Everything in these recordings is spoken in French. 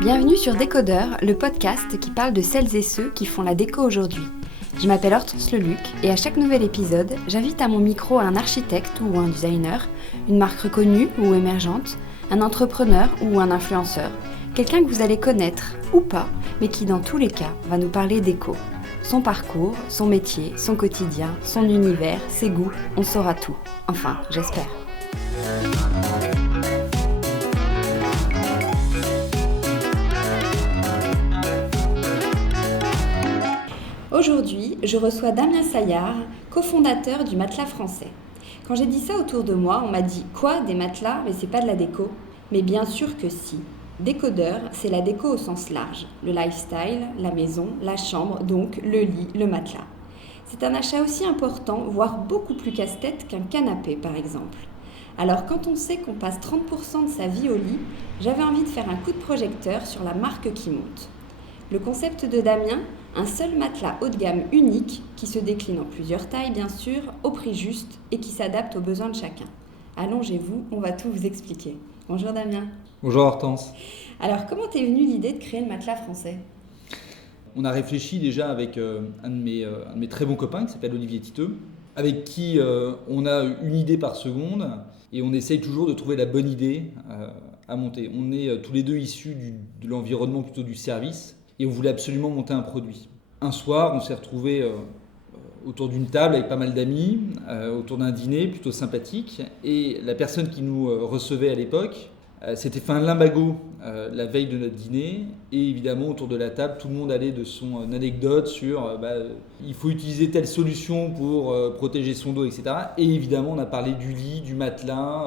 Bienvenue sur Décodeur, le podcast qui parle de celles et ceux qui font la déco aujourd'hui. Je m'appelle Hortense Leluc et à chaque nouvel épisode, j'invite à mon micro un architecte ou un designer, une marque reconnue ou émergente, un entrepreneur ou un influenceur, quelqu'un que vous allez connaître ou pas, mais qui dans tous les cas va nous parler déco. Son parcours, son métier, son quotidien, son univers, ses goûts, on saura tout. Enfin, j'espère. Aujourd'hui, je reçois Damien Saillard, cofondateur du Matelas Français. Quand j'ai dit ça autour de moi, on m'a dit « Quoi, des matelas? Mais c'est pas de la déco ?» Mais bien sûr que si. Décodeur, c'est la déco au sens large. Le lifestyle, la maison, la chambre, donc le lit, le matelas. C'est un achat aussi important, voire beaucoup plus casse-tête qu'un canapé par exemple. Alors quand on sait qu'on passe 30% de sa vie au lit, j'avais envie de faire un coup de projecteur sur la marque qui monte. Le concept de Damien, un seul matelas haut de gamme unique qui se décline en plusieurs tailles bien sûr, au prix juste et qui s'adapte aux besoins de chacun. Allongez-vous, on va tout vous expliquer. Bonjour Damien. Bonjour Hortense. Alors comment t'es venue l'idée de créer le Matelas Français ? On a réfléchi déjà avec un de mes très bons copains qui s'appelle Olivier Titeux, avec qui on a une idée par seconde et on essaye toujours de trouver la bonne idée à monter. On est tous les deux issus de l'environnement plutôt du service et on voulait absolument monter un produit. Un soir, on s'est retrouvés autour d'une table avec pas mal d'amis, autour d'un dîner plutôt sympathique. Et la personne qui nous recevait à l'époque s'était fait un limbago la veille de notre dîner. Et évidemment, autour de la table, tout le monde allait de son anecdote sur il faut utiliser telle solution pour protéger son dos, etc. Et évidemment, on a parlé du lit, du matelas,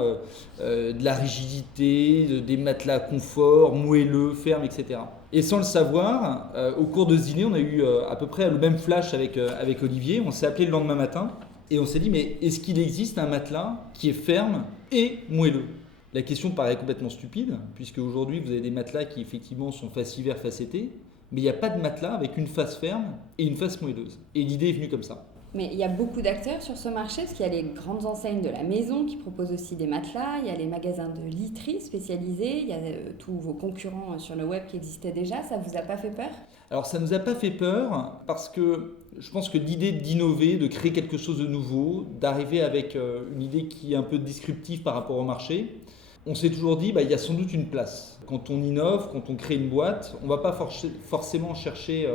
de la rigidité, des matelas confort, moelleux, fermes, etc. Et sans le savoir, au cours de ce dîner, on a eu à peu près le même flash avec Olivier. On s'est appelé le lendemain matin et on s'est dit mais est-ce qu'il existe un matelas qui est ferme et moelleux ? La question paraît complètement stupide, puisque aujourd'hui vous avez des matelas qui effectivement sont face hiver, face été, mais il n'y a pas de matelas avec une face ferme et une face moelleuse. Et l'idée est venue comme ça. Mais il y a beaucoup d'acteurs sur ce marché, parce qu'il y a les grandes enseignes de la maison qui proposent aussi des matelas, il y a les magasins de literie spécialisés, il y a tous vos concurrents sur le web qui existaient déjà. Ça vous a pas fait peur ? Alors ça ne nous a pas fait peur, parce que je pense que l'idée d'innover, de créer quelque chose de nouveau, d'arriver avec une idée qui est un peu disruptive par rapport au marché, on s'est toujours dit il y a sans doute une place. Quand on innove, quand on crée une boîte, on ne va pas forcément chercher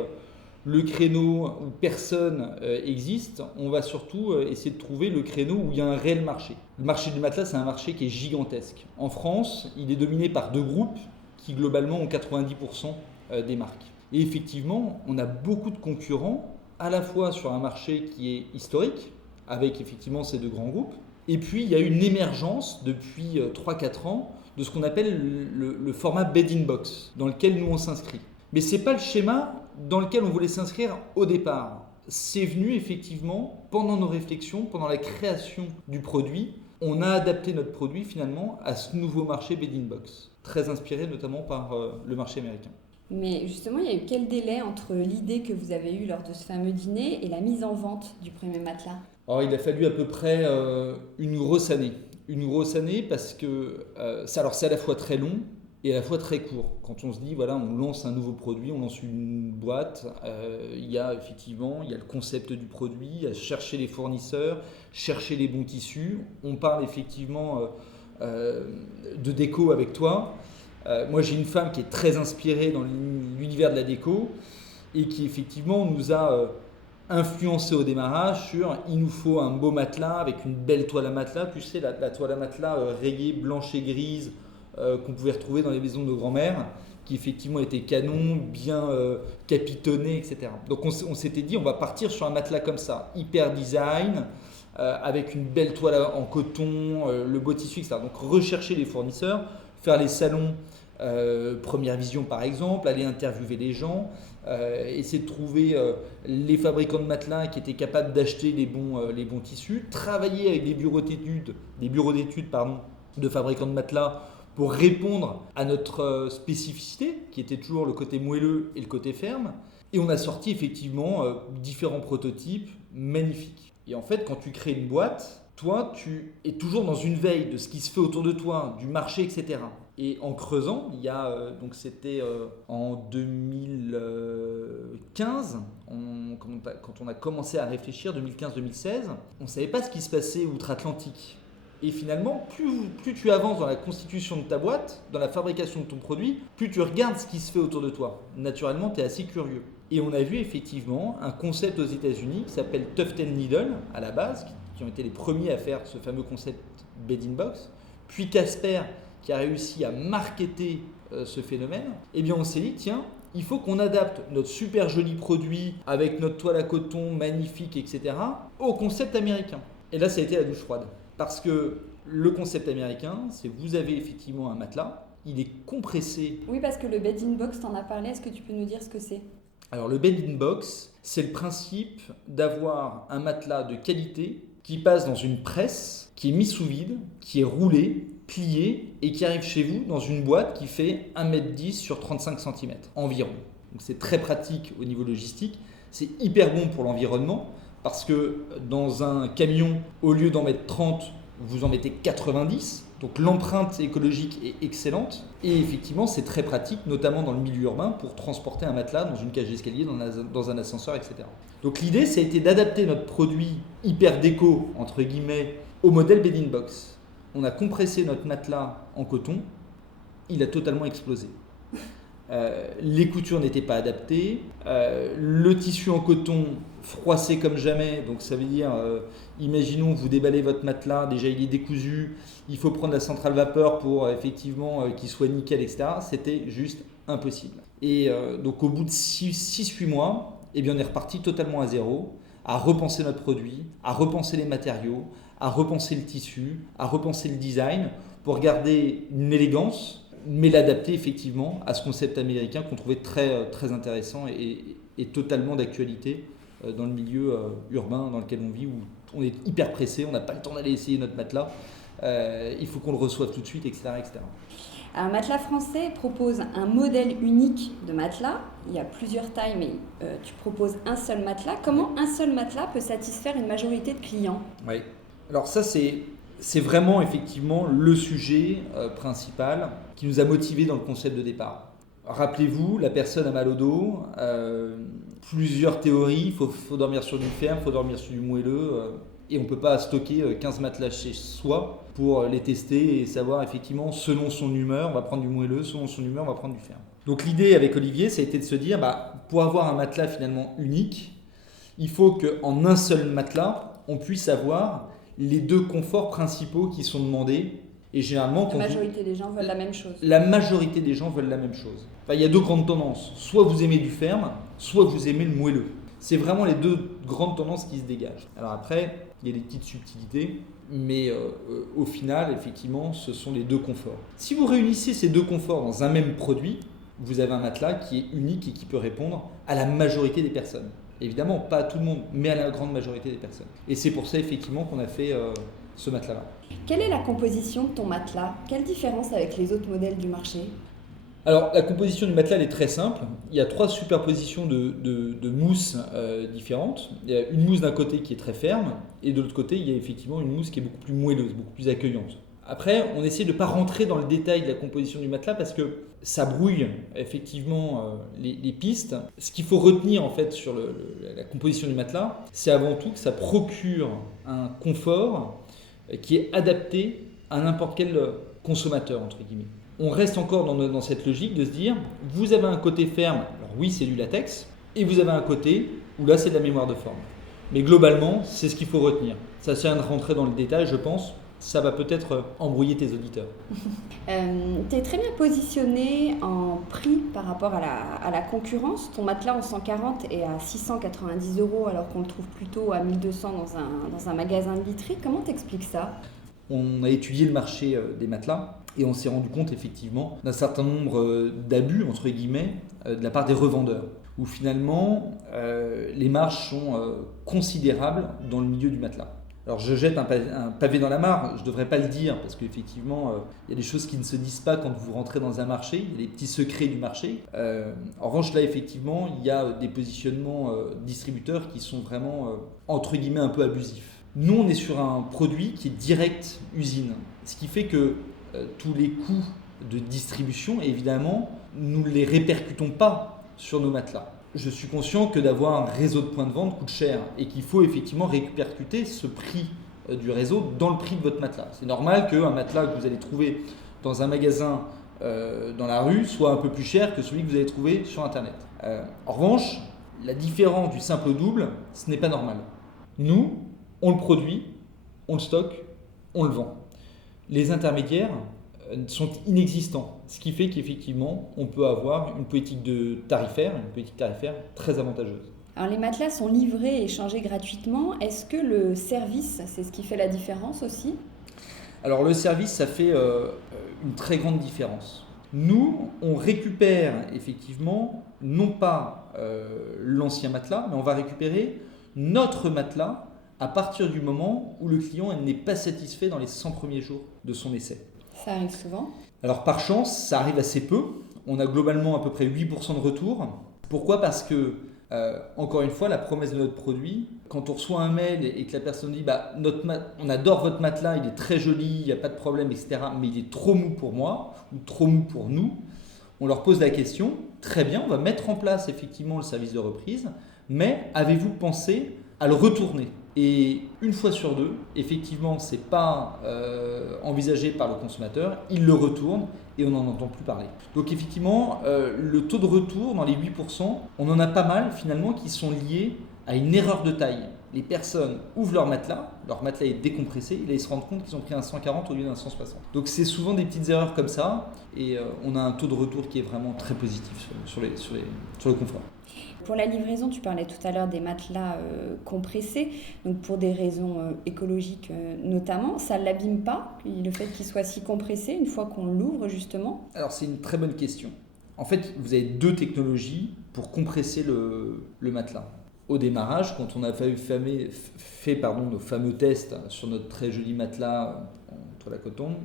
le créneau où personne existe, on va surtout essayer de trouver le créneau où il y a un réel marché. Le marché du matelas, c'est un marché qui est gigantesque. En France, il est dominé par deux groupes qui globalement ont 90% des marques. Et effectivement, on a beaucoup de concurrents, à la fois sur un marché qui est historique, avec effectivement ces deux grands groupes, et puis il y a une émergence depuis 3-4 ans de ce qu'on appelle le format bed-in-box, dans lequel nous on s'inscrit. Mais ce n'est pas le schéma dans lequel on voulait s'inscrire au départ. C'est venu effectivement pendant nos réflexions, pendant la création du produit. On a adapté notre produit finalement à ce nouveau marché bed-in-box, très inspiré notamment par le marché américain. Mais justement, il y a eu quel délai entre l'idée que vous avez eue lors de ce fameux dîner et la mise en vente du premier matelas ? Alors, il a fallu à peu près une grosse année. Une grosse année parce que c'est à la fois très long et à la fois très court. Quand on se dit, voilà, on lance un nouveau produit, on lance une boîte, il y a le concept du produit, il y a chercher les fournisseurs, chercher les bons tissus. On parle effectivement de déco avec toi. Moi, j'ai une femme qui est très inspirée dans l'univers de la déco et qui effectivement nous a influencé au démarrage sur il nous faut un beau matelas avec une belle toile à matelas. Tu sais, la toile à matelas rayée blanche et grise qu'on pouvait retrouver dans les maisons de nos grands-mères, qui effectivement était canon, bien capitonné, etc. Donc on s'était dit on va partir sur un matelas comme ça, hyper design, avec une belle toile en coton, le beau tissu, etc. Donc rechercher les fournisseurs, faire les salons Première Vision par exemple, aller interviewer les gens, essayer de trouver les fabricants de matelas qui étaient capables d'acheter les bons tissus, travailler avec des bureaux d'études de fabricants de matelas pour répondre à notre spécificité qui était toujours le côté moelleux et le côté ferme. Et on a sorti effectivement différents prototypes magnifiques. Et en fait, quand tu crées une boîte, toi, tu es toujours dans une veille de ce qui se fait autour de toi, du marché, etc. Et en creusant, il y a, donc c'était en 2015, quand on a commencé à réfléchir, 2015-2016, on ne savait pas ce qui se passait outre-Atlantique. Et finalement, plus tu avances dans la constitution de ta boîte, dans la fabrication de ton produit, plus tu regardes ce qui se fait autour de toi. Naturellement, tu es assez curieux. Et on a vu effectivement un concept aux États-Unis qui s'appelle Tuft & Needle, à la base, qui ont été les premiers à faire ce fameux concept Bed in Box. Puis Casper, qui a réussi à marketer ce phénomène. Eh bien, on s'est dit, tiens, il faut qu'on adapte notre super joli produit avec notre toile à coton magnifique, etc., au concept américain. Et là, ça a été la douche froide. Parce que le concept américain, c'est vous avez effectivement un matelas, il est compressé. Oui, parce que le bed in box, t'en as parlé, est-ce que tu peux nous dire ce que c'est ? Alors le bed in box, c'est le principe d'avoir un matelas de qualité qui passe dans une presse, qui est mis sous vide, qui est roulé, plié et qui arrive chez vous dans une boîte qui fait 1,10 m sur 35 cm environ. Donc c'est très pratique au niveau logistique, c'est hyper bon pour l'environnement. Parce que dans un camion, au lieu d'en mettre 30, vous en mettez 90. Donc l'empreinte écologique est excellente. Et effectivement, c'est très pratique, notamment dans le milieu urbain, pour transporter un matelas dans une cage d'escalier, dans un ascenseur, etc. Donc l'idée, ça a été d'adapter notre produit hyper déco, entre guillemets, au modèle Bed in Box. On a compressé notre matelas en coton. Il a totalement explosé. Les coutures n'étaient pas adaptées, le tissu en coton froissé comme jamais, donc ça veut dire, imaginons vous déballez votre matelas, déjà il est décousu, il faut prendre la centrale vapeur pour effectivement qu'il soit nickel, etc. C'était juste impossible. Et donc au bout de 6-8 mois, eh bien, on est reparti totalement à zéro, à repenser notre produit, à repenser les matériaux, à repenser le tissu, à repenser le design pour garder une élégance, mais l'adapter effectivement à ce concept américain qu'on trouvait très, très intéressant et totalement d'actualité dans le milieu urbain dans lequel on vit, où on est hyper pressé, on n'a pas le temps d'aller essayer notre matelas, il faut qu'on le reçoive tout de suite, etc. etc. Un matelas français propose un modèle unique de matelas. Il y a plusieurs tailles, mais tu proposes un seul matelas. Comment un seul matelas peut satisfaire une majorité de clients ? Oui. Alors ça, c'est vraiment effectivement le sujet principal qui nous a motivés dans le concept de départ. Rappelez-vous, la personne a mal au dos, plusieurs théories, il faut dormir sur du ferme, il faut dormir sur du moelleux, et on ne peut pas stocker 15 matelas chez soi pour les tester et savoir effectivement selon son humeur, on va prendre du moelleux, selon son humeur, on va prendre du ferme. Donc l'idée avec Olivier, ça a été de se dire, pour avoir un matelas finalement unique, il faut qu'en un seul matelas, on puisse avoir les deux conforts principaux qui sont demandés. Et généralement, la majorité des gens veulent la même chose. La majorité des gens veulent la même chose. Enfin, il y a deux grandes tendances. Soit vous aimez du ferme, soit vous aimez le moelleux. C'est vraiment les deux grandes tendances qui se dégagent. Alors après, il y a des petites subtilités, mais au final, effectivement, ce sont les deux conforts. Si vous réunissez ces deux conforts dans un même produit, vous avez un matelas qui est unique et qui peut répondre à la majorité des personnes. Évidemment, pas à tout le monde, mais à la grande majorité des personnes. Et c'est pour ça, effectivement, qu'on a fait ce matelas-là. Quelle est la composition de ton matelas ? Quelle différence avec les autres modèles du marché ? Alors, la composition du matelas elle est très simple. Il y a 3 superpositions de mousses différentes. Il y a une mousse d'un côté qui est très ferme, et de l'autre côté, il y a effectivement une mousse qui est beaucoup plus moelleuse, beaucoup plus accueillante. Après, on essaie de ne pas rentrer dans le détail de la composition du matelas parce que ça brouille effectivement les pistes. Ce qu'il faut retenir en fait sur la composition du matelas, c'est avant tout que ça procure un confort qui est adapté à n'importe quel consommateur, entre guillemets. On reste encore dans cette logique de se dire, vous avez un côté ferme, alors oui c'est du latex, et vous avez un côté où là c'est de la mémoire de forme. Mais globalement, c'est ce qu'il faut retenir. Ça sert à rien de rentrer dans le détail, je pense. Ça va peut-être embrouiller tes auditeurs. Tu es très bien positionné en prix par rapport à la concurrence. Ton matelas en 140 est à 690 € alors qu'on le trouve plutôt à 1200 dans un magasin de literie. Comment t'expliques ça ? On a étudié le marché des matelas et on s'est rendu compte effectivement d'un certain nombre d'abus, entre guillemets, de la part des revendeurs. Où finalement, les marges sont considérables dans le milieu du matelas. Alors je jette un pavé dans la mare, je ne devrais pas le dire parce qu'effectivement il y a des choses qui ne se disent pas quand vous rentrez dans un marché, il y a des petits secrets du marché. En revanche là effectivement il y a des positionnements distributeurs qui sont vraiment entre guillemets un peu abusifs. Nous, on est sur un produit qui est direct usine, ce qui fait que tous les coûts de distribution, évidemment, nous ne les répercutons pas sur nos matelas. Je suis conscient que d'avoir un réseau de points de vente coûte cher et qu'il faut effectivement répercuter ce prix du réseau dans le prix de votre matelas. C'est normal qu'un matelas que vous allez trouver dans un magasin dans la rue soit un peu plus cher que celui que vous allez trouver sur Internet. En revanche, la différence du simple au double, ce n'est pas normal. Nous, on le produit, on le stocke, on le vend. Les intermédiaires sont inexistants, ce qui fait qu'effectivement, on peut avoir une politique tarifaire très avantageuse. Alors les matelas sont livrés et échangés gratuitement. Est-ce que le service, c'est ce qui fait la différence aussi ? Alors le service, ça fait une très grande différence. Nous, on récupère effectivement, non pas l'ancien matelas, mais on va récupérer notre matelas à partir du moment où le client n'est pas satisfait dans les 100 premiers jours de son essai. Ça arrive souvent ? Alors par chance, ça arrive assez peu. On a globalement à peu près 8% de retour. Pourquoi ? Parce que, encore une fois, la promesse de notre produit, quand on reçoit un mail et que la personne dit on adore votre matelas, il est très joli, il n'y a pas de problème, etc. Mais il est trop mou pour moi ou trop mou pour nous, on leur pose la question, très bien, on va mettre en place effectivement le service de reprise, mais avez-vous pensé à le retourner ? Et une fois sur deux, effectivement, ce n'est pas envisagé par le consommateur, il le retourne et on n'en entend plus parler. Donc effectivement, le taux de retour dans les 8%, on en a pas mal finalement qui sont liés à une erreur de taille. Les personnes ouvrent leur matelas est décompressé, et là ils se rendent compte qu'ils ont pris un 140 au lieu d'un 160. Donc c'est souvent des petites erreurs comme ça, et on a un taux de retour qui est vraiment très positif sur le confort. Pour la livraison, tu parlais tout à l'heure des matelas compressés, donc pour des raisons écologiques notamment, ça ne l'abîme pas, le fait qu'il soit si compressé une fois qu'on l'ouvre justement ? Alors c'est une très bonne question. En fait, vous avez deux technologies pour compresser le matelas. Au démarrage, quand on a fait nos fameux tests sur notre très joli matelas en toile à coton,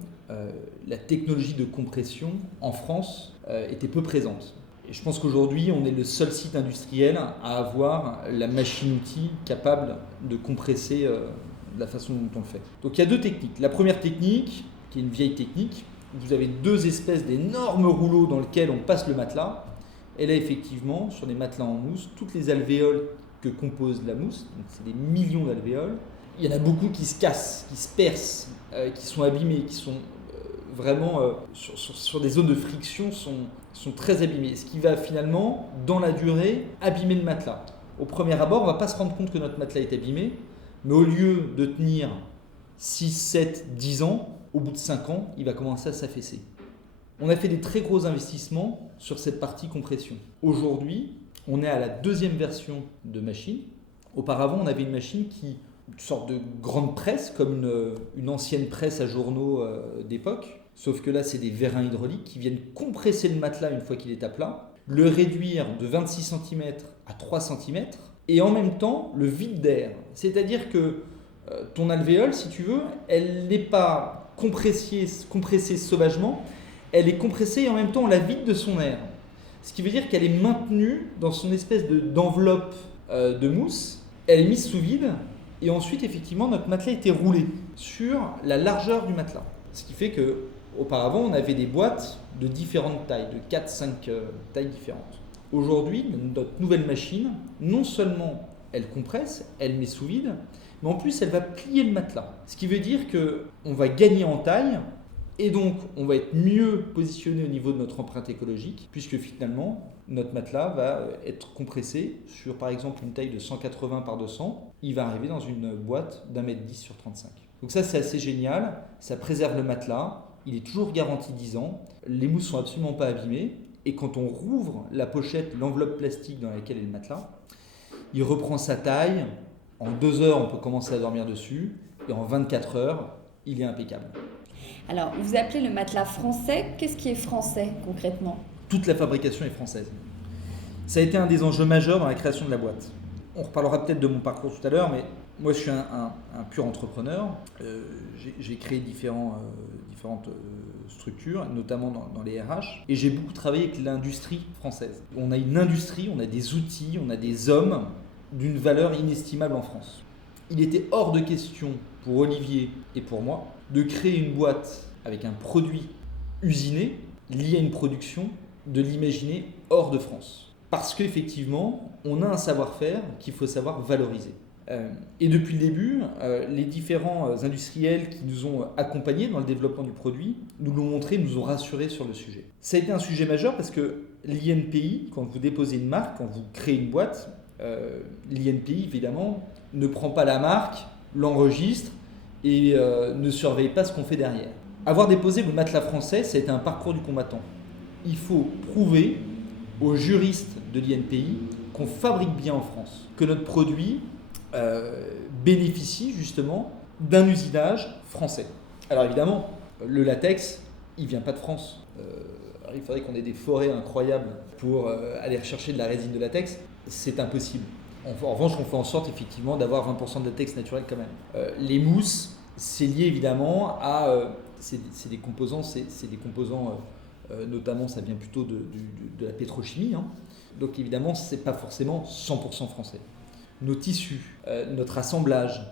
la technologie de compression en France était peu présente. Et je pense qu'aujourd'hui, on est le seul site industriel à avoir la machine-outil capable de compresser de la façon dont on le fait. Donc il y a deux techniques. La première technique, qui est une vieille technique, vous avez deux espèces d'énormes rouleaux dans lesquels on passe le matelas. Et là, effectivement, sur des matelas en mousse, toutes les alvéoles que compose la mousse, donc c'est des millions d'alvéoles, il y en a beaucoup qui se cassent, qui se percent, qui sont abîmées, qui sont vraiment sur des zones de friction sont très abîmées, ce qui va finalement, dans la durée, abîmer le matelas. Au premier abord, on ne va pas se rendre compte que notre matelas est abîmé, mais au lieu de tenir 6, 7, 10 ans, au bout de 5 ans, il va commencer à s'affaisser. On a fait des très gros investissements sur cette partie compression. Aujourd'hui, on est à la deuxième version de machine. Auparavant, on avait une machine une sorte de grande presse, comme une ancienne presse à journaux d'époque. Sauf que là, c'est des vérins hydrauliques qui viennent compresser le matelas une fois qu'il est à plat, le réduire de 26 cm à 3 cm, et en même temps, le vide d'air. C'est-à-dire que ton alvéole, si tu veux, elle n'est pas compressée sauvagement, elle est compressée et en même temps, on la vide de son air. Ce qui veut dire qu'elle est maintenue dans son espèce d'enveloppe de mousse, elle est mise sous vide, et ensuite, effectivement, notre matelas était roulé sur la largeur du matelas. Ce qui fait qu'auparavant, on avait des boîtes de différentes tailles, de 4-5 tailles différentes. Aujourd'hui, notre nouvelle machine, non seulement elle compresse, elle met sous vide, mais en plus, elle va plier le matelas. Ce qui veut dire qu'on va gagner en taille, et donc, on va être mieux positionné au niveau de notre empreinte écologique, puisque finalement, notre matelas va être compressé sur, par exemple, une taille de 180 par 200. Il va arriver dans une boîte d'1,10 m sur 35. Donc ça, c'est assez génial. Ça préserve le matelas. Il est toujours garanti 10 ans. Les mousses sont absolument pas abîmées. Et quand on rouvre la pochette, l'enveloppe plastique dans laquelle est le matelas, il reprend sa taille. En 2 heures, on peut commencer à dormir dessus. Et en 24 heures, il est impeccable. Alors, vous appelez le matelas français. Qu'est-ce qui est français concrètement ? Toute la fabrication est française. Ça a été un des enjeux majeurs dans la création de la boîte. On reparlera peut-être de mon parcours tout à l'heure, mais moi je suis un pur entrepreneur. J'ai créé différentes structures, notamment dans les RH, et j'ai beaucoup travaillé avec l'industrie française. On a une industrie, on a des outils, on a des hommes d'une valeur inestimable en France. Il était hors de question pour Olivier et pour moi de créer une boîte avec un produit usiné, lié à une production, de l'imaginer hors de France. Parce qu'effectivement, on a un savoir-faire qu'il faut savoir valoriser. Et depuis le début, les différents industriels qui nous ont accompagnés dans le développement du produit nous l'ont montré, nous ont rassurés sur le sujet. Ça a été un sujet majeur parce que l'INPI, quand vous déposez une marque, quand vous créez une boîte, l'INPI, évidemment, ne prend pas la marque, l'enregistre et ne surveille pas ce qu'on fait derrière. Avoir déposé le matelas français, ça a été un parcours du combattant. Il faut prouver aux juristes de l'INPI qu'on fabrique bien en France, que notre produit bénéficie justement d'un usinage français. Alors évidemment, le latex, il ne vient pas de France. Il faudrait qu'on ait des forêts incroyables pour aller rechercher de la résine de latex. C'est impossible. En revanche, on fait en sorte effectivement d'avoir 20% de latex naturel quand même. Les mousses, c'est lié évidemment à... c'est des composants, notamment ça vient plutôt de la pétrochimie. Hein. Donc évidemment, ce n'est pas forcément 100% français. Nos tissus, notre assemblage,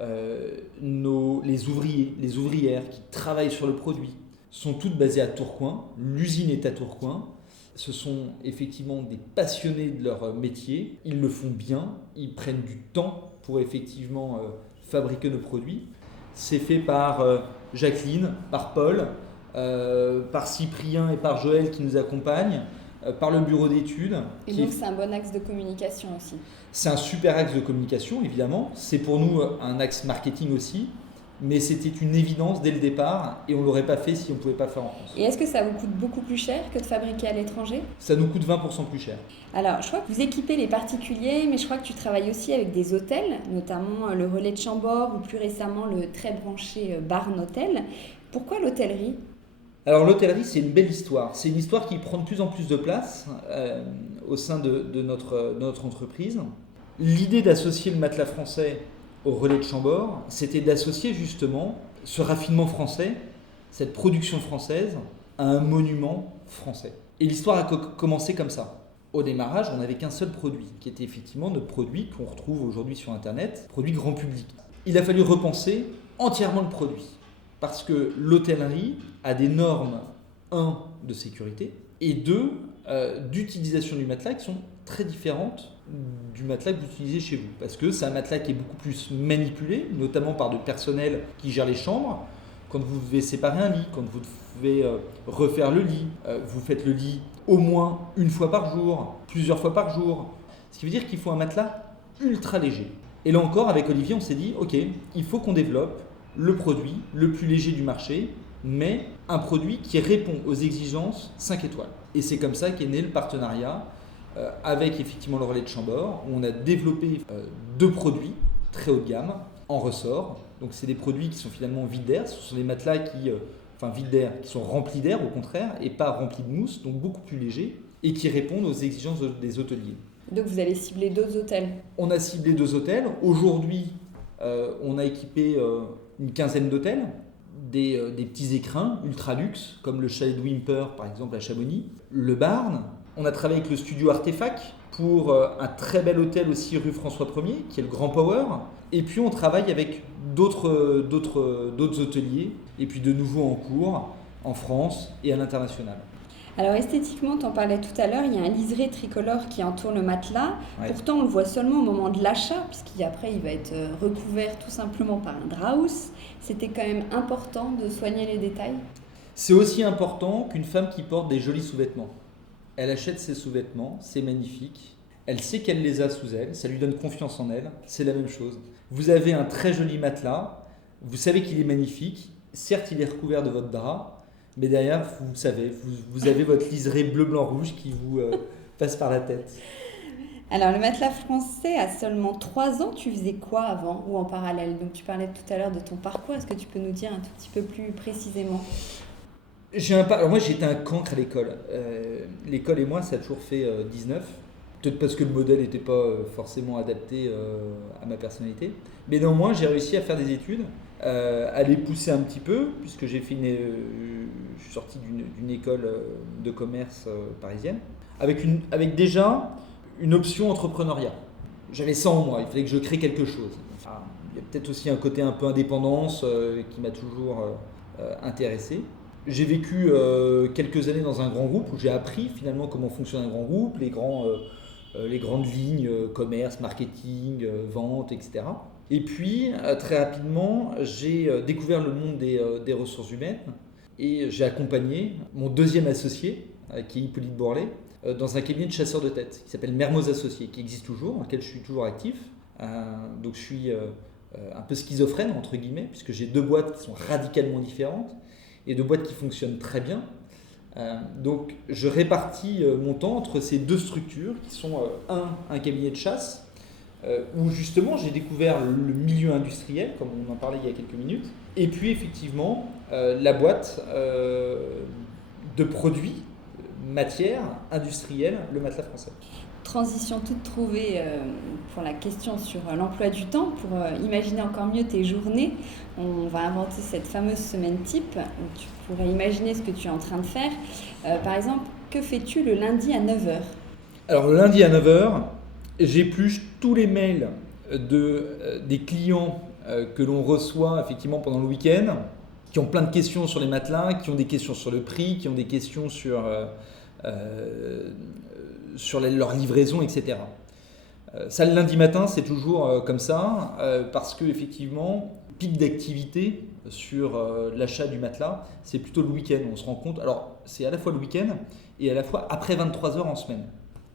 les ouvriers, les ouvrières qui travaillent sur le produit sont toutes basées à Tourcoing. L'usine est à Tourcoing. Ce sont effectivement des passionnés de leur métier. Ils le font bien. Ils prennent du temps pour effectivement fabriquer nos produits. C'est fait par Jacqueline, par Paul, par Cyprien et par Joël qui nous accompagnent, par le bureau d'études. Et donc c'est un bon axe de communication aussi. C'est un super axe de communication, évidemment. C'est pour nous un axe marketing aussi. Mais c'était une évidence dès le départ et on ne l'aurait pas fait si on ne pouvait pas faire en France. Et est-ce que ça vous coûte beaucoup plus cher que de fabriquer à l'étranger ? Ça nous coûte 20% plus cher. Alors, je crois que vous équipez les particuliers, mais je crois que tu travailles aussi avec des hôtels, notamment le Relais de Chambord ou plus récemment le très branché Barn Hôtel. Pourquoi l'hôtellerie ? Alors l'hôtellerie, c'est une belle histoire. C'est une histoire qui prend de plus en plus de place au sein de notre entreprise. L'idée d'associer le matelas français au Relais de Chambord, c'était d'associer justement ce raffinement français, cette production française, à un monument français. Et l'histoire a commencé comme ça. Au démarrage, on n'avait qu'un seul produit, qui était effectivement notre produit qu'on retrouve aujourd'hui sur Internet, produit grand public. Il a fallu repenser entièrement le produit, parce que l'hôtellerie a des normes, 1, de sécurité, et 2, d'utilisation du matelas qui sont très différentes du matelas que vous utilisez chez vous. Parce que c'est un matelas qui est beaucoup plus manipulé, notamment par du personnel qui gère les chambres. Quand vous devez séparer un lit, quand vous devez refaire le lit, vous faites le lit au moins une fois par jour, plusieurs fois par jour. Ce qui veut dire qu'il faut un matelas ultra léger. Et là encore, avec Olivier, on s'est dit, ok, il faut qu'on développe le produit le plus léger du marché, mais un produit qui répond aux exigences 5 étoiles. Et c'est comme ça qu'est né le partenariat avec effectivement le Relais de Chambord, où on a développé 2 produits très haut de gamme en ressort. Donc c'est des produits qui sont finalement vides d'air, ce sont des matelas vides d'air, qui sont remplis d'air au contraire, et pas remplis de mousse, donc beaucoup plus légers, et qui répondent aux exigences des hôteliers. Donc vous allez cibler 2 hôtels ? On a ciblé 2 hôtels. Aujourd'hui, on a équipé une quinzaine d'hôtels, des petits écrins ultra luxe, comme le Chalet de Wimper par exemple à Chamonix, le Barn. On a travaillé avec le studio Artefact pour un très bel hôtel aussi rue François 1er, qui est le Grand Power. Et puis on travaille avec d'autres hôteliers, et puis de nouveaux en cours, en France et à l'international. Alors esthétiquement, tu en parlais tout à l'heure, il y a un liseré tricolore qui entoure le matelas. Ouais. Pourtant, on le voit seulement au moment de l'achat, puisqu'après, il va être recouvert tout simplement par un draus. C'était quand même important de soigner les détails. C'est aussi important qu'une femme qui porte des jolis sous-vêtements. Elle achète ses sous-vêtements, c'est magnifique. Elle sait qu'elle les a sous elle, ça lui donne confiance en elle. C'est la même chose. Vous avez un très joli matelas, vous savez qu'il est magnifique. Certes, il est recouvert de votre drap, mais derrière, vous savez, vous avez votre liseré bleu, blanc, rouge qui vous passe par la tête. Alors, le matelas français a seulement 3 ans. Tu faisais quoi avant ou en parallèle ? Donc, tu parlais tout à l'heure de ton parcours. Est-ce que tu peux nous dire un tout petit peu plus précisément ? Alors moi, j'étais un cancre à l'école. L'école et moi, ça a toujours fait 19. Peut-être parce que le modèle n'était pas forcément adapté à ma personnalité. Mais néanmoins, j'ai réussi à faire des études, à les pousser un petit peu, puisque je suis sorti d'une école de commerce parisienne, avec déjà une option entrepreneuriat. J'avais ça en moi, il fallait que je crée quelque chose. Il y a peut-être aussi un côté un peu indépendance qui m'a toujours intéressé. J'ai vécu quelques années dans un grand groupe où j'ai appris finalement comment fonctionne un grand groupe, les grandes lignes, commerce, marketing, vente, etc. Et puis, très rapidement, j'ai découvert le monde des ressources humaines et j'ai accompagné mon deuxième associé, qui est Hippolyte Bourlet, dans un cabinet de chasseurs de tête qui s'appelle Mermoz Associés, qui existe toujours, dans lequel je suis toujours actif. Donc je suis un peu schizophrène, entre guillemets, puisque j'ai deux boîtes qui sont radicalement différentes et deux boîtes qui fonctionnent très bien. Donc je répartis mon temps entre ces deux structures qui sont un cabinet de chasse où justement j'ai découvert le milieu industriel, comme on en parlait il y a quelques minutes, et puis effectivement la boîte de produits, matières industrielles, le Matelas Français. Transition toute trouvée pour la question sur l'emploi du temps. Pour imaginer encore mieux tes journées, on va inventer cette fameuse semaine type où tu pourrais imaginer ce que tu es en train de faire. Par exemple, que fais-tu le lundi à 9h ? Alors le lundi à 9h, j'épluche tous les mails des clients que l'on reçoit effectivement pendant le week-end, qui ont plein de questions sur les matelas, qui ont des questions sur le prix, qui ont des questions sur leur livraison, etc. Ça, le lundi matin, c'est toujours comme ça, parce qu'effectivement, pic d'activité sur l'achat du matelas, c'est plutôt le week-end. On se rend compte, alors c'est à la fois le week-end et à la fois après 23h en semaine.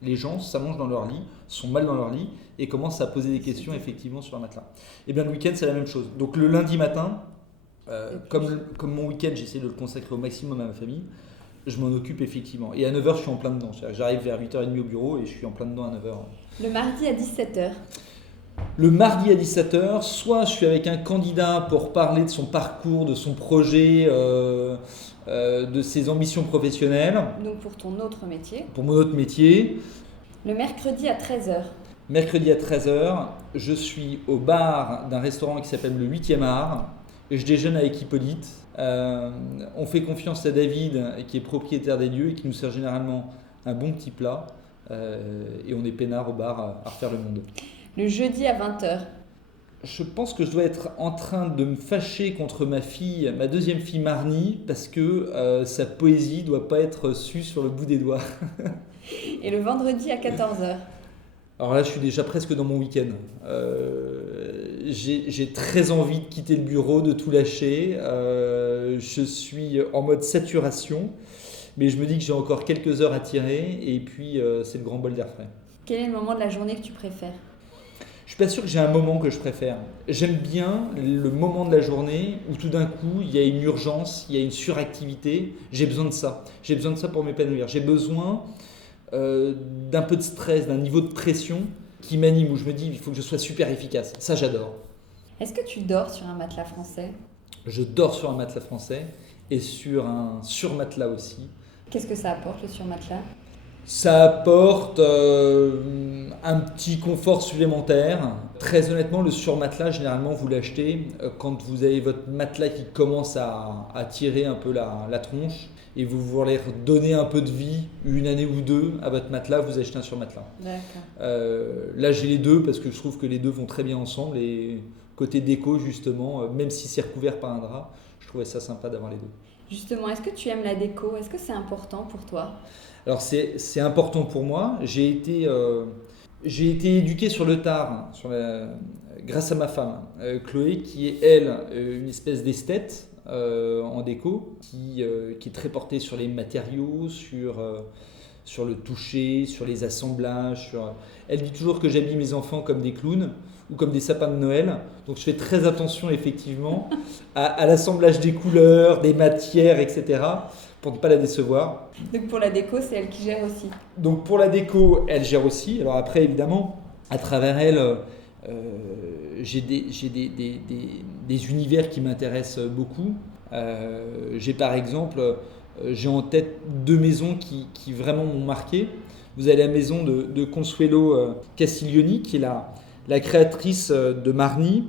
Les gens s'allongent dans leur lit, sont mal dans leur lit et commencent à poser des questions effectivement sur un matelas. Et bien le week-end, c'est la même chose. Donc le lundi matin, comme mon week-end, j'essaie de le consacrer au maximum à ma famille, je m'en occupe effectivement. Et à 9h, je suis en plein dedans. J'arrive vers 8h30 au bureau et je suis en plein dedans à 9h. Le mardi à 17h. Le mardi à 17h, soit je suis avec un candidat pour parler de son parcours, de son projet, de ses ambitions professionnelles. Donc pour ton autre métier. Pour mon autre métier. Le mercredi à 13h. Mercredi à 13h, je suis au bar d'un restaurant qui s'appelle le 8e art. Et je déjeune avec Hippolyte. On fait confiance à David, qui est propriétaire des lieux et qui nous sert généralement un bon petit plat. Et on est peinard au bar à refaire le monde. Le jeudi à 20h. Je pense que je dois être en train de me fâcher contre ma deuxième fille Marnie, parce que sa poésie ne doit pas être sue sur le bout des doigts. Et le vendredi à 14h. Alors là, je suis déjà presque dans mon week-end. J'ai très envie de quitter le bureau, de tout lâcher. Je suis en mode saturation, mais je me dis que j'ai encore quelques heures à tirer et puis c'est le grand bol d'air frais. Quel est le moment de la journée que tu préfères ? Je suis pas sûr que j'ai un moment que je préfère. J'aime bien le moment de la journée où tout d'un coup, il y a une urgence, il y a une suractivité. J'ai besoin de ça. J'ai besoin de ça pour m'épanouir. J'ai besoin d'un peu de stress, d'un niveau de pression qui m'anime, où je me dis il faut que je sois super efficace. Ça, j'adore. Est-ce que tu dors sur un matelas français ? Je dors sur un matelas français et sur un surmatelas aussi. Qu'est-ce que ça apporte, le surmatelas ? Ça apporte un petit confort supplémentaire. Très honnêtement, le surmatelas, généralement, vous l'achetez quand vous avez votre matelas qui commence à tirer un peu la tronche et vous voulez redonner un peu de vie, une année ou deux, à votre matelas, vous achetez un surmatelas. D'accord. Là, j'ai les deux parce que je trouve que les deux vont très bien ensemble. Et côté déco, justement, même si c'est recouvert par un drap, je trouvais ça sympa d'avoir les deux. Justement, est-ce que tu aimes la déco ? Est-ce que c'est important pour toi ? Alors c'est important pour moi. J'ai été éduqué sur le tard grâce à ma femme, Chloé, qui est elle une espèce d'esthète en déco, qui est très portée sur les matériaux, sur le toucher, sur les assemblages. Elle dit toujours que j'habille mes enfants comme des clowns ou comme des sapins de Noël. Donc je fais très attention effectivement à l'assemblage des couleurs, des matières, etc. pour ne pas la décevoir. Donc pour la déco, c'est elle qui gère aussi. Donc pour la déco, elle gère aussi. Alors après, évidemment, à travers elle, j'ai des univers qui m'intéressent beaucoup. J'ai par exemple, j'ai en tête deux maisons qui vraiment m'ont marqué. Vous avez la maison de Consuelo Castiglioni, qui est la créatrice de Marnie,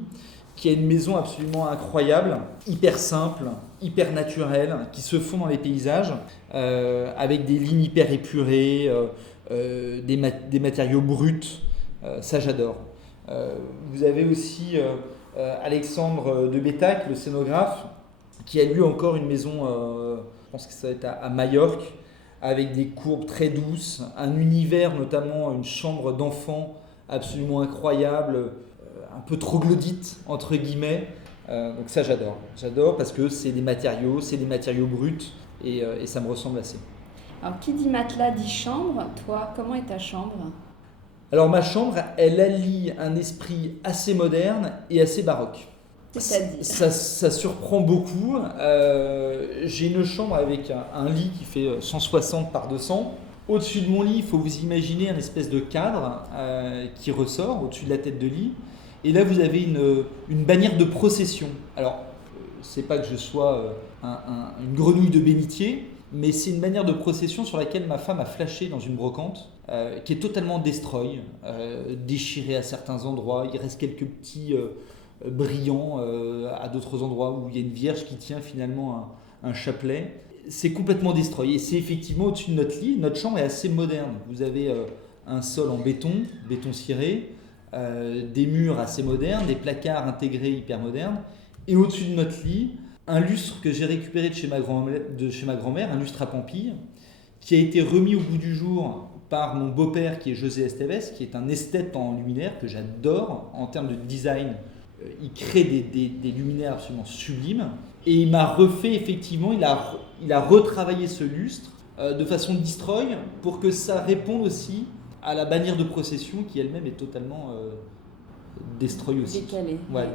qui a une maison absolument incroyable, hyper simple, hyper naturelle, qui se fond dans les paysages, avec des lignes hyper épurées, des matériaux bruts. Ça, j'adore. Vous avez aussi Alexandre de Bétac, le scénographe, qui a lui encore une maison, je pense que ça va être à Majorque, avec des courbes très douces, un univers, notamment une chambre d'enfant absolument incroyable, un peu troglodyte entre guillemets. Donc ça j'adore parce que c'est des matériaux bruts et ça me ressemble assez. Alors, qui dit matelas dit chambre. Toi, comment est ta chambre ? Alors ma chambre, elle allie un esprit assez moderne et assez baroque. C'est-à-dire ? Ça surprend beaucoup. J'ai une chambre avec un lit qui fait 160 par 200. Au-dessus de mon lit, il faut vous imaginer un espèce de cadre qui ressort au-dessus de la tête de lit. Et là, vous avez une bannière de procession. Alors, c'est pas que je sois une grenouille de bénitier, mais c'est une bannière de procession sur laquelle ma femme a flashé dans une brocante, qui est totalement destroy, déchirée à certains endroits. Il reste quelques petits brillants à d'autres endroits où il y a une vierge qui tient finalement un chapelet. C'est complètement destroy. Et c'est effectivement au-dessus de notre lit. Notre chambre est assez moderne. Vous avez un sol en béton ciré, des murs assez modernes, des placards intégrés hyper modernes. Et au-dessus de notre lit, un lustre que j'ai récupéré de chez ma grand-mère, un lustre à pampille, qui a été remis au goût du jour par mon beau-père qui est José Esteves, qui est un esthète en luminaire que j'adore en termes de design. Il crée des luminaires absolument sublimes. Et il m'a refait effectivement, il a retravaillé ce lustre de façon destroy pour que ça réponde aussi à la bannière de procession qui elle-même est totalement destroy aussi.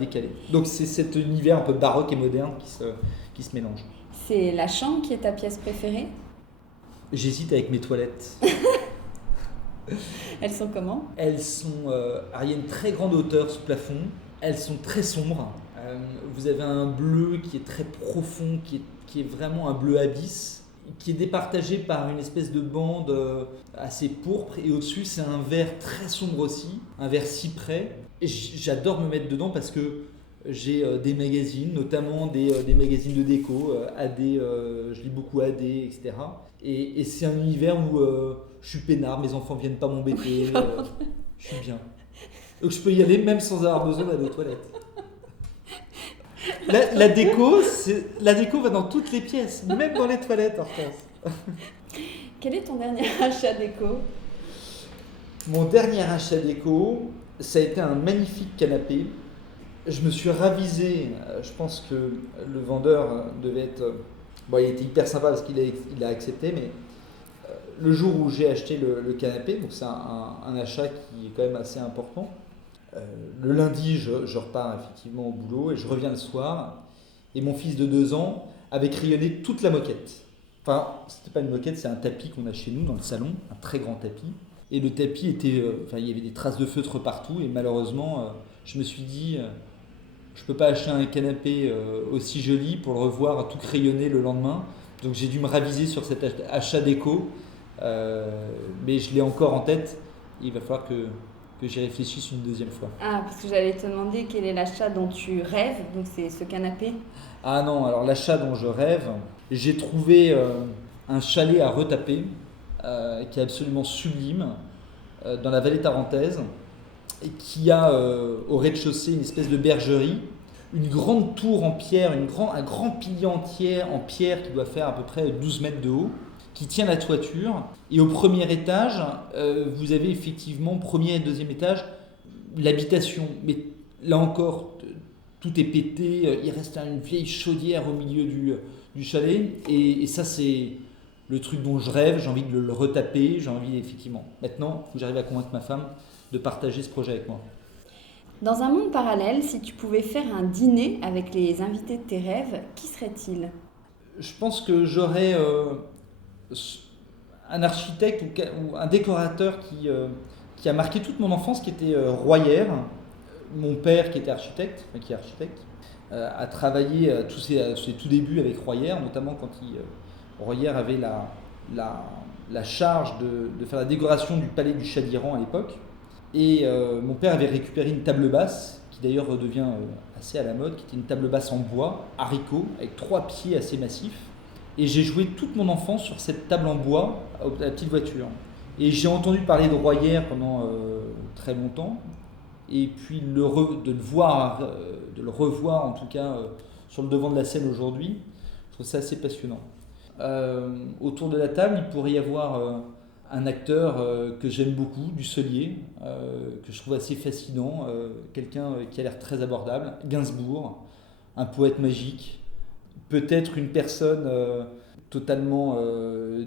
Décalé. Donc c'est cet univers un peu baroque et moderne qui se mélange. C'est la chambre qui est ta pièce préférée ? J'hésite avec mes toilettes. Elles sont comment ? Elles sont... il y a une très grande hauteur sous plafond. Elles sont très sombres. Vous avez un bleu qui est très profond, qui est vraiment un bleu abysse, qui est départagé par une espèce de bande assez pourpre. Et au-dessus, c'est un vert très sombre aussi, un vert cyprès. Et j'adore me mettre dedans parce que j'ai des magazines, notamment des magazines de déco, AD, je lis beaucoup AD, etc. Et c'est un univers où je suis peinard, mes enfants viennent pas m'embêter, je suis bien. Donc je peux y aller même sans avoir besoin d'aller aux toilettes. La déco va dans toutes les pièces, même dans les toilettes, Hortense. Quel est ton dernier achat déco ? Mon dernier achat déco, ça a été un magnifique canapé. Je me suis ravisé, je pense que le vendeur devait être... Bon, il était hyper sympa parce qu'il a accepté, mais le jour où j'ai acheté le canapé, donc c'est un achat qui est quand même assez important, le lundi, je repars effectivement au boulot et je reviens le soir. Et mon fils de 2 ans avait crayonné toute la moquette. Enfin, c'était pas une moquette, c'est un tapis qu'on a chez nous dans le salon, un très grand tapis. Et le tapis était, il y avait des traces de feutre partout. Et malheureusement, je me suis dit, je peux pas acheter un canapé aussi joli pour le revoir tout crayonné le lendemain. Donc j'ai dû me raviser sur cet achat déco, mais je l'ai encore en tête. Il va falloir que j'y réfléchisse une deuxième fois. Ah, parce que j'allais te demander quel est l'achat dont tu rêves, donc c'est ce canapé. Ah non, alors l'achat dont je rêve, j'ai trouvé un chalet à Retaper, qui est absolument sublime, dans la vallée tarentaise, et qui a au rez-de-chaussée une espèce de bergerie, une grande tour en pierre, un grand pilier entier en pierre qui doit faire à peu près 12 mètres de haut, qui tient la toiture. Et au premier étage, vous avez effectivement, premier et deuxième étage, l'habitation. Mais là encore, tout est pété. Il reste une vieille chaudière au milieu du chalet. Et ça, c'est le truc dont je rêve. J'ai envie de le retaper. J'ai envie, effectivement. Maintenant, il faut que j'arrive à convaincre ma femme de partager ce projet avec moi. Dans un monde parallèle, si tu pouvais faire un dîner avec les invités de tes rêves, qui seraient-ils ? Je pense que j'aurais... un architecte ou un décorateur qui a marqué toute mon enfance, qui était Royer. Mon père, qui est architecte, a travaillé à ses tout débuts avec Royer, notamment quand Royer avait la charge de faire la décoration du palais du Shah d'Iran à l'époque. Et mon père avait récupéré une table basse, qui d'ailleurs redevient assez à la mode, qui était une table basse en bois, haricot, avec 3 pieds assez massifs. Et j'ai joué toute mon enfance sur cette table en bois, à la petite voiture. Et j'ai entendu parler de Royer pendant très longtemps. et puis de le revoir en tout cas sur le devant de la scène aujourd'hui. Je trouve ça assez passionnant. Autour de la table, il pourrait y avoir un acteur que j'aime beaucoup, Dussolier, que je trouve assez fascinant, quelqu'un qui a l'air très abordable, Gainsbourg, un poète magique, peut-être une personne totalement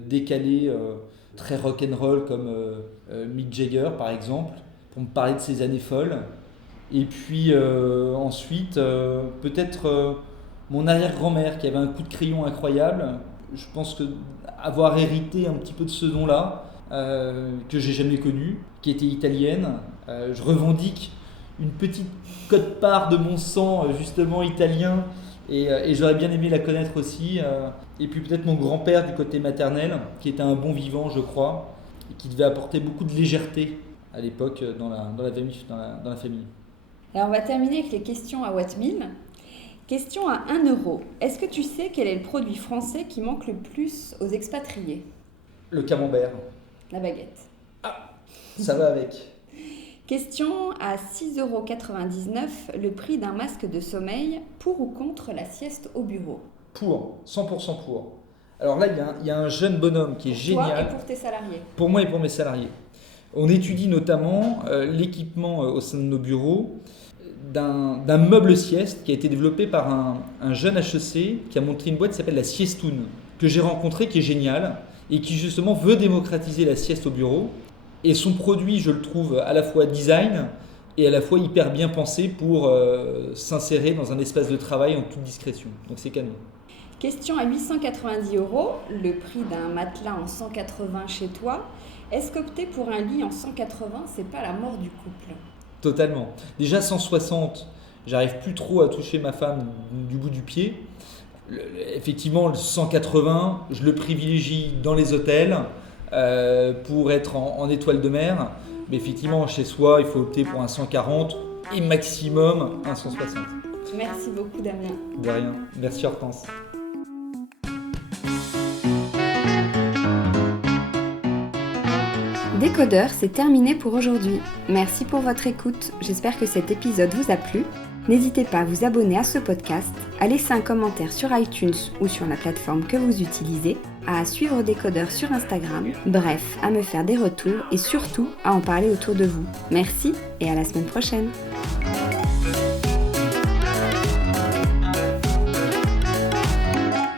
décalée, très rock'n'roll comme Mick Jagger par exemple, pour me parler de ses années folles. Et puis ensuite, peut-être mon arrière-grand-mère qui avait un coup de crayon incroyable. Je pense que avoir hérité un petit peu de ce don-là, que j'ai jamais connu, qui était italienne. Je revendique une petite quote-part de mon sang justement italien et j'aurais bien aimé la connaître aussi. Et puis peut-être mon grand-père du côté maternel, qui était un bon vivant je crois, et qui devait apporter beaucoup de légèreté à l'époque dans la famille. Alors on va terminer avec les questions à What Meal. Question à 1 euro. Est-ce que tu sais quel est le produit français qui manque le plus aux expatriés ? Le camembert. La baguette. Ah, ça va avec. Question à 6,99 euros. Le prix d'un masque de sommeil, pour ou contre la sieste au bureau ? Pour, 100% pour. Alors là, il y a un jeune bonhomme qui est génial. Pour toi et pour tes salariés ? Pour moi et pour mes salariés. On étudie notamment l'équipement au sein de nos bureaux d'un meuble sieste qui a été développé par un jeune HEC qui a monté une boîte qui s'appelle la Siestoun, que j'ai rencontré, qui est génial et qui justement veut démocratiser la sieste au bureau. Et son produit, je le trouve à la fois design et à la fois hyper bien pensé pour s'insérer dans un espace de travail en toute discrétion. Donc c'est canon. Question à 890 euros, le prix d'un matelas en 180 chez toi. Est-ce qu'opter pour un lit en 180, c'est pas la mort du couple ? Totalement. Déjà 160, j'arrive plus trop à toucher ma femme du bout du pied. Effectivement, le 180, je le privilégie dans les hôtels pour être en étoile de mer. Mais effectivement, chez soi, il faut opter pour un 140 et maximum un 160. Merci beaucoup Damien. De rien. Merci Hortense. Décodeur, c'est terminé pour aujourd'hui. Merci pour votre écoute. J'espère que cet épisode vous a plu. N'hésitez pas à vous abonner à ce podcast, à laisser un commentaire sur iTunes ou sur la plateforme que vous utilisez, à suivre Décodeur sur Instagram, bref, à me faire des retours et surtout à en parler autour de vous. Merci et à la semaine prochaine.